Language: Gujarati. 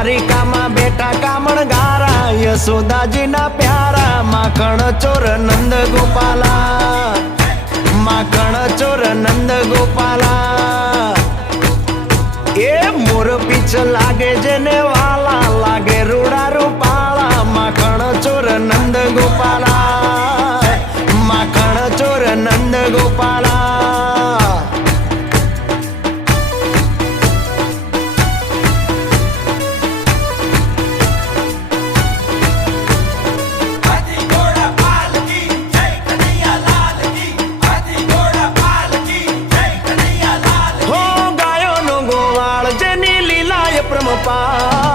દ્વારિકામાં બેઠા કામણગારા યશોદાજીના પ્યારા માખણ ચોર નંદ ગોપાલા માખણ ચોર નંદ ગોપાલા એ મોર પીછ લાગે જેને વાલા લાગે રૂડા રૂપાળા માખણ ચોર નંદ ગોપાલા માખણ ચોર નંદ ગોપાલા પ્રમપાલ